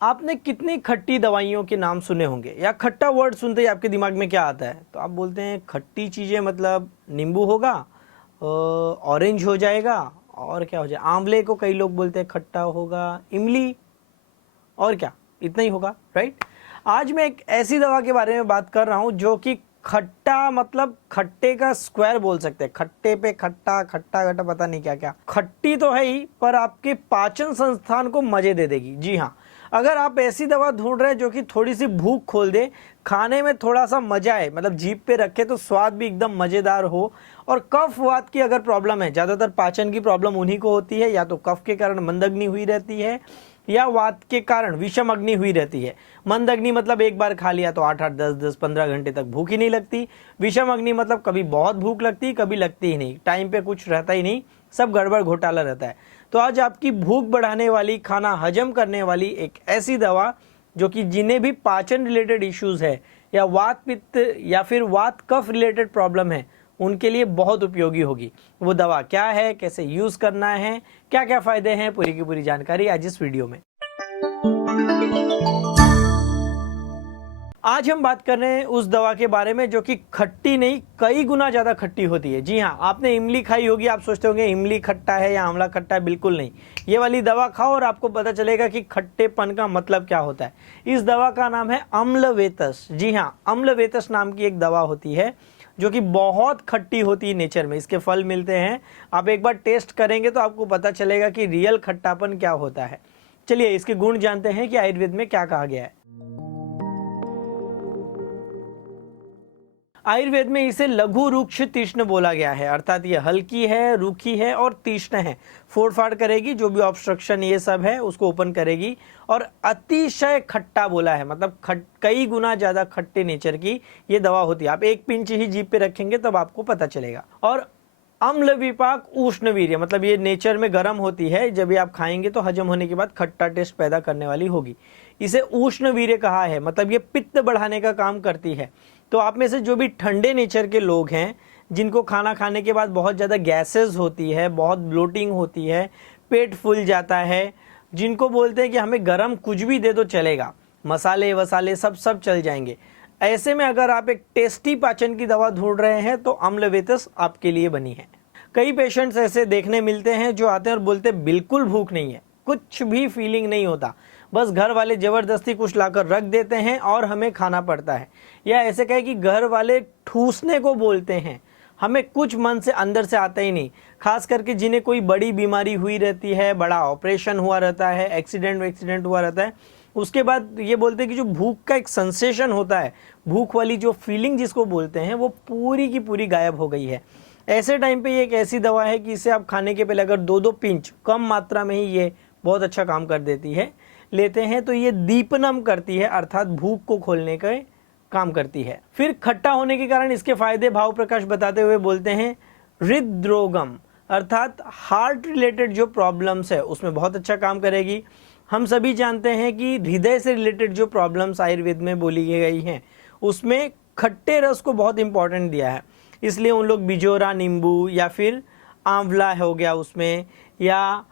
आपने कितनी खट्टी दवाइयों के नाम सुने होंगे या खट्टा वर्ड सुनते ही आपके दिमाग में क्या आता है? तो आप बोलते हैं खट्टी चीज़ें मतलब नींबू होगा, ऑरेंज हो जाएगा, और क्या हो जाए, आंवले को कई लोग बोलते हैं खट्टा होगा, इमली, और क्या, इतना ही होगा, राइट। आज मैं एक ऐसी दवा के बारे में बात कर रहा हूँ जो कि खट्टा मतलब खट्टे का स्क्वायर बोल सकते हैं। खट्टे पे खट्टा, खट्टा खट्टा पता नहीं क्या क्या, खट्टी तो है ही पर आपके पाचन संस्थान को मजे दे देगी। जी हाँ, अगर आप ऐसी दवा ढूंढ रहे हैं जो कि थोड़ी सी भूख खोल दे, खाने में थोड़ा सा मजा है, मतलब जीभ पे रखे तो स्वाद भी एकदम मजेदार हो, और कफ वात की अगर प्रॉब्लम है, ज़्यादातर पाचन की प्रॉब्लम उन्हीं को होती है, या तो कफ के कारण मंदग्नि हुई रहती है या वात के कारण विषम अग्नि हुई रहती है। मंद अग्नि मतलब एक बार खा लिया तो 8-8, 10-10, 15 घंटे तक भूख ही नहीं लगती। विषम अग्नि मतलब कभी बहुत भूख लगती, कभी लगती ही नहीं, टाइम पे कुछ रहता ही नहीं, सब गड़बड़ घोटाला रहता है। तो आज आपकी भूख बढ़ाने वाली, खाना हजम करने वाली एक ऐसी दवा जो कि जिन्हें भी पाचन रिलेटेड इश्यूज है या वात पित्त या फिर वात कफ रिलेटेड प्रॉब्लम है उनके लिए बहुत उपयोगी होगी। वो दवा क्या है, कैसे यूज करना है, क्या क्या फायदे हैं, पूरी की पूरी जानकारी आज इस वीडियो में। आज हम बात कर रहे हैं उस दवा के बारे में जो कि खट्टी नहीं, कई गुना ज्यादा खट्टी होती है। जी हाँ, आपने इमली खाई होगी, आप सोचते होंगे इमली खट्टा है या आंवला खट्टा है, बिल्कुल नहीं। ये वाली दवा खाओ और आपको पता चलेगा कि खट्टेपन का मतलब क्या होता है। इस दवा का नाम है अम्लवेतस। जी हाँ, अम्लवेतस नाम की एक दवा होती है जो कि बहुत खट्टी होती है नेचर में। इसके फल मिलते हैं, आप एक बार टेस्ट करेंगे तो आपको पता चलेगा कि रियल खट्टापन क्या होता है। चलिए इसके गुण जानते हैं कि आयुर्वेद में क्या कहा गया है। आयुर्वेद में इसे लघु रुक्ष तीक्ष्ण बोला गया है, अर्थात ये हल्की है, रूखी है और तीक्ष्ण है। फोड़ फाड़ करेगी, जो भी ऑब्स्ट्रक्शन ये सब है उसको ओपन करेगी। और अतिशय खट्टा बोला है, मतलब कई गुना ज्यादा खट्टे नेचर की ये दवा होती है। आप एक पिंच ही जीभ पे रखेंगे तब आपको पता चलेगा। और अम्ल विपाक उष्ण वीर्य, मतलब ये नेचर में गर्म होती है, जब ये आप खाएंगे तो हजम होने के बाद खट्टा टेस्ट पैदा करने वाली होगी। इसे उष्ण वीर्य कहा है, मतलब ये पित्त बढ़ाने का काम करती है। तो आप में से जो भी ठंडे नेचर के लोग हैं, जिनको खाना खाने के बाद बहुत ज़्यादा गैसेस होती है, बहुत ब्लोटिंग होती है, पेट फूल जाता है, जिनको बोलते हैं कि हमें गर्म कुछ भी दे दो चलेगा, मसाले वसाले सब चल जाएंगे, ऐसे में अगर आप एक टेस्टी पाचन की दवा ढूंढ रहे हैं तो अम्लवेतस आपके लिए बनी है। कई पेशेंट्स ऐसे देखने मिलते हैं जो आते हैं और बोलते हैं बिल्कुल भूख नहीं है, कुछ भी फीलिंग नहीं होता, बस घर वाले जबरदस्ती कुछ लाकर रख देते हैं और हमें खाना पड़ता है। या ऐसे कहे कि घर वाले ठूसने को बोलते हैं, हमें कुछ मन से अंदर से आता ही नहीं। खास करके जिन्हें कोई बड़ी बीमारी हुई रहती है, बड़ा ऑपरेशन हुआ रहता है, एक्सीडेंट हुआ रहता है, उसके बाद ये बोलते हैं कि जो भूख का एक सेंसेशन होता है, भूख वाली जो फीलिंग जिसको बोलते हैं, वो पूरी की पूरी गायब हो गई है। ऐसे टाइम पे ये एक ऐसी दवा है कि इसे आप खाने के पहले अगर 2-2 पिंच कम मात्रा में ही ये बहुत अच्छा काम कर देती है, लेते हैं तो ये दीपनम करती है, अर्थात भूख को खोलने का काम करती है। फिर खट्टा होने के कारण इसके फायदे भाव प्रकाश बताते हुए बोलते हैं हृदरोगम, अर्थात हार्ट रिलेटेड जो प्रॉब्लम्स है उसमें बहुत अच्छा काम करेगी। हम सभी जानते हैं कि हृदय से रिलेटेड जो प्रॉब्लम्स आयुर्वेद में बोली गई हैं उसमें खट्टे रस को बहुत इंपॉर्टेंट दिया है। इसलिए उन लोग बिजोरा नींबू या फिर आंवला हो गया उसमें, या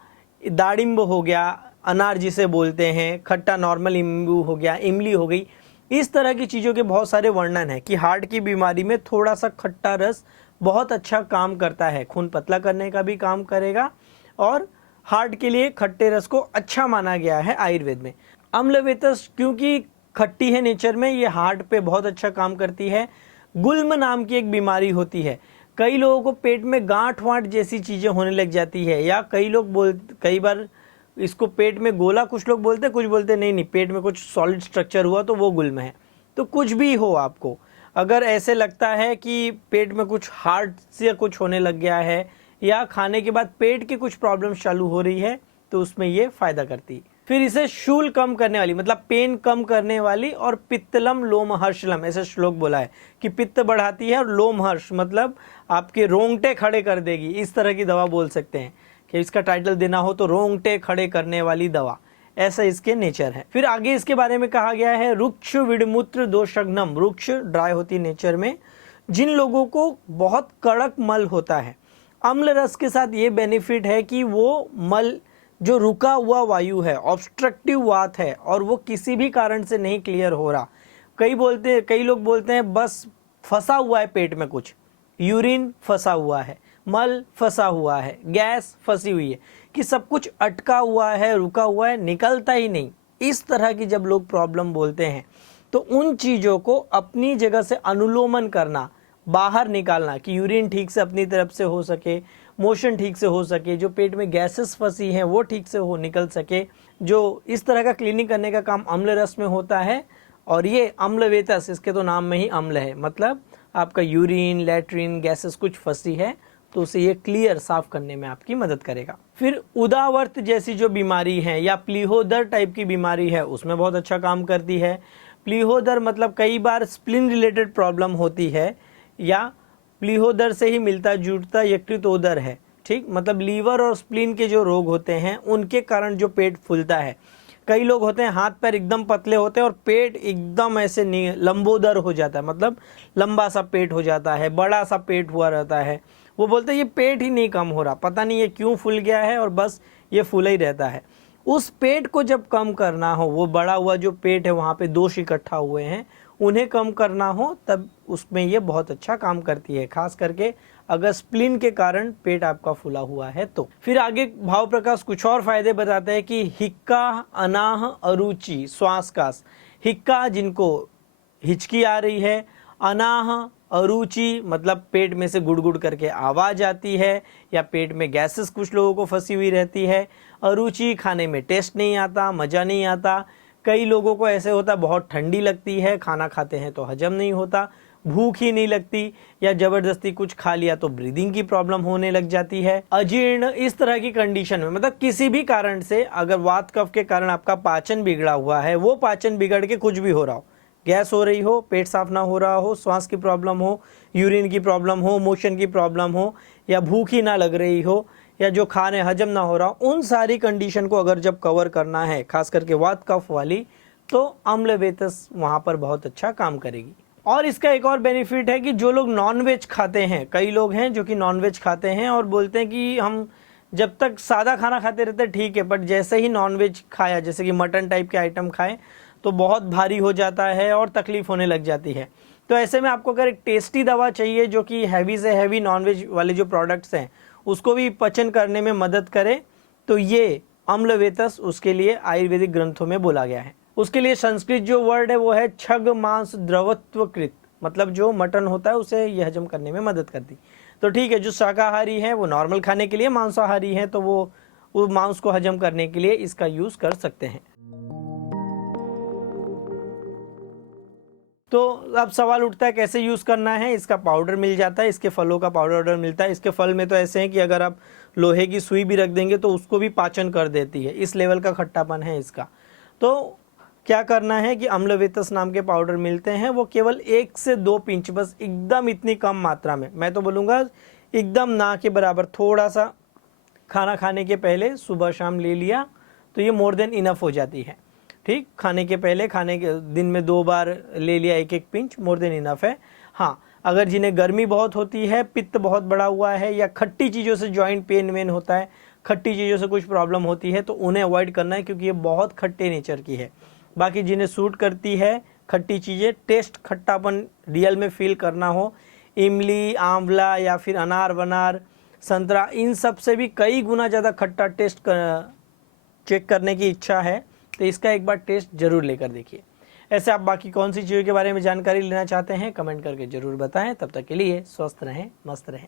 दाड़िम्ब हो गया, अनार जिसे बोलते हैं, खट्टा नॉर्मल नींबू हो गया, इमली हो गई, इस तरह की चीज़ों के बहुत सारे वर्णन है कि हार्ट की बीमारी में थोड़ा सा खट्टा रस बहुत अच्छा काम करता है, खून पतला करने का भी काम करेगा, और हार्ट के लिए खट्टे रस को अच्छा माना गया है आयुर्वेद में। अम्लवेतस क्योंकि खट्टी है नेचर में, ये हार्ट पे बहुत अच्छा काम करती है। गुल्म नाम की एक बीमारी होती है, कई लोगों को पेट में गांठ वांठ जैसी चीज़ें होने लग जाती है, या कई बार इसको पेट में गोला कुछ लोग बोलते हैं, कुछ बोलते नहीं पेट में कुछ सॉलिड स्ट्रक्चर हुआ तो वो गुल्म है। तो कुछ भी हो, आपको अगर ऐसे लगता है कि पेट में कुछ हार्ट से कुछ होने लग गया है या खाने के बाद पेट की कुछ प्रॉब्लम चालू हो रही है, तो उसमें ये फायदा करती है। फिर इसे शूल कम करने वाली, मतलब पेन कम करने वाली, और पित्तलम लोमहर्षलम, ऐसे श्लोक बोला है कि पित्त बढ़ाती है, और लोमहर्ष मतलब आपके रोंगटे खड़े कर देगी, इस तरह की दवा बोल सकते हैं कि इसका टाइटल देना हो तो रोंगटे खड़े करने वाली दवा, ऐसा इसके नेचर है। फिर आगे इसके बारे में कहा गया है रुक्ष विडमूत्र दोषग्नम, रुक्ष ड्राई होती नेचर में, जिन लोगों को बहुत कड़क मल होता है, अम्ल रस के साथ ये बेनिफिट है कि वो मल जो रुका हुआ वायु है, ऑब्स्ट्रक्टिव वात है और वो किसी भी कारण से नहीं क्लियर हो रहा, कई लोग बोलते हैं बस फंसा हुआ है पेट में, कुछ यूरिन फंसा हुआ है, मल फंसा हुआ है, गैस फंसी हुई है, कि सब कुछ अटका हुआ है, रुका हुआ है, निकलता ही नहीं, इस तरह की जब लोग प्रॉब्लम बोलते हैं तो उन चीज़ों को अपनी जगह से अनुलोमन करना, बाहर निकालना, कि यूरिन ठीक से अपनी तरफ से हो सके, मोशन ठीक से हो सके, जो पेट में गैसेस फंसी हैं वो ठीक से हो निकल सके। जो इस तरह का क्लीनिंग करने का काम अम्ल रस में होता है। और ये अम्लवेतस, इसके तो नाम में ही अम्ल है, मतलब आपका यूरिन, लैट्रिन, गैसेस कुछ फंसी है तो उसे ये क्लियर साफ करने में आपकी मदद करेगा। फिर उदावर्त जैसी जो बीमारी है या प्लीहोदर टाइप की बीमारी है उसमें बहुत अच्छा काम करती है। प्लीहोदर मतलब कई बार स्प्लिन रिलेटेड प्रॉब्लम होती है, या प्लीहोदर से ही मिलता जुलता यकृतोदर है, ठीक, मतलब लीवर और स्प्लिन के जो रोग होते हैं उनके कारण जो पेट फूलता है। कई लोग होते हैं हाथ पैर एकदम पतले होते हैं और पेट एकदम ऐसे लंबोदर हो जाता है, मतलब लंबा सा पेट हो जाता है, बड़ा सा पेट हुआ रहता है। वो बोलते हैं ये पेट ही नहीं कम हो रहा, पता नहीं ये क्यों फूल गया है और बस ये फूला ही रहता है। उस पेट को जब कम करना हो, वो बड़ा हुआ जो पेट है वहाँ पे दोष इकट्ठा हुए हैं उन्हें कम करना हो, तब उसमें ये बहुत अच्छा काम करती है, खास करके अगर स्प्लिन के कारण पेट आपका फूला हुआ है तो। फिर आगे भाव प्रकाश कुछ और फायदे बताते हैं कि हिक्का, अनाह, अरुचि, श्वास कास। हिक्का जिनको हिचकी आ रही है, अनाह, अरुचि मतलब पेट में से गुड़गुड़ करके आवाज़ आती है, या पेट में गैसेस कुछ लोगों को फंसी हुई रहती है। अरुचि खाने में टेस्ट नहीं आता, मज़ा नहीं आता। कई लोगों को ऐसे होता बहुत ठंडी लगती है, खाना खाते हैं तो हजम नहीं होता, भूख ही नहीं लगती, या ज़बरदस्ती कुछ खा लिया तो ब्रीदिंग की प्रॉब्लम होने लग जाती है। अजीर्ण, इस तरह की कंडीशन में मतलब किसी भी कारण से अगर वात कफ के कारण आपका पाचन बिगड़ा हुआ है, वो पाचन बिगड़ के कुछ भी हो रहा हो, गैस हो रही हो, पेट साफ ना हो रहा हो, श्वास की प्रॉब्लम हो, यूरिन की प्रॉब्लम हो, मोशन की प्रॉब्लम हो, या भूख ही ना लग रही हो, या जो खाने हजम ना हो रहा हो, उन सारी कंडीशन को अगर जब कवर करना है, खास करके वात कफ वाली, तो अम्लवेतस वहाँ पर बहुत अच्छा काम करेगी। और इसका एक और बेनिफिट है कि जो लोग नॉनवेज खाते हैं, कई लोग हैं जो कि नॉनवेज खाते हैं और बोलते हैं कि हम जब तक सादा खाना खाते रहते ठीक है, बट जैसे ही नॉनवेज खाया, जैसे कि मटन टाइप के आइटम खाएं तो बहुत भारी हो जाता है और तकलीफ होने लग जाती है। तो ऐसे में आपको अगर एक टेस्टी दवा चाहिए जो कि हैवी से हैवी नॉनवेज वाले जो प्रोडक्ट्स हैं उसको भी पचन करने में मदद करे, तो ये अम्लवेतस उसके लिए आयुर्वेदिक ग्रंथों में बोला गया है। उसके लिए संस्कृत जो वर्ड है वो है छग मांस द्रवत्वकृत, मतलब जो मटन होता है उसे ये हजम करने में मदद करती। तो ठीक है, जो शाकाहारी है वो नॉर्मल खाने के लिए, मांसाहारी है तो वो मांस को हजम करने के लिए इसका यूज़ कर सकते हैं। तो अब सवाल उठता है कैसे यूज़ करना है। इसका पाउडर मिल जाता है, इसके फलों का पाउडर मिलता है। इसके फल में तो ऐसे हैं कि अगर आप लोहे की सुई भी रख देंगे तो उसको भी पाचन कर देती है, इस लेवल का खट्टापन है इसका। तो क्या करना है कि अम्लवेतस नाम के पाउडर मिलते हैं, वो केवल 1 से 2 पिंच, बस एकदम इतनी कम मात्रा में, मैं तो बोलूँगा एकदम ना के बराबर, थोड़ा सा खाना खाने के पहले सुबह शाम ले लिया तो ये मोर देन इनफ हो जाती है। ठीक, खाने के पहले, खाने के दिन में 2 बार ले लिया 1-1 पिंच, मोर देन इनफ है। हाँ, अगर जिन्हें गर्मी बहुत होती है, पित्त बहुत बड़ा हुआ है, या खट्टी चीज़ों से जॉइंट पेन वेन होता है, खट्टी चीज़ों से कुछ प्रॉब्लम होती है, तो उन्हें अवॉइड करना है क्योंकि ये बहुत खट्टे नेचर की है। बाकी जिन्हें सूट करती है खट्टी चीज़ें, टेस्ट खट्टापन रियल में फील करना हो, इमली, आंवला या फिर अनार वनार, संतरा, इन सब से भी कई गुना ज़्यादा खट्टा टेस्ट चेक करने की इच्छा है तो इसका एक बार टेस्ट ज़रूर लेकर देखिए। ऐसे आप बाकी कौन सी चीज़ों के बारे में जानकारी लेना चाहते हैं कमेंट करके ज़रूर बताएं। तब तक के लिए स्वस्थ रहें, मस्त रहें।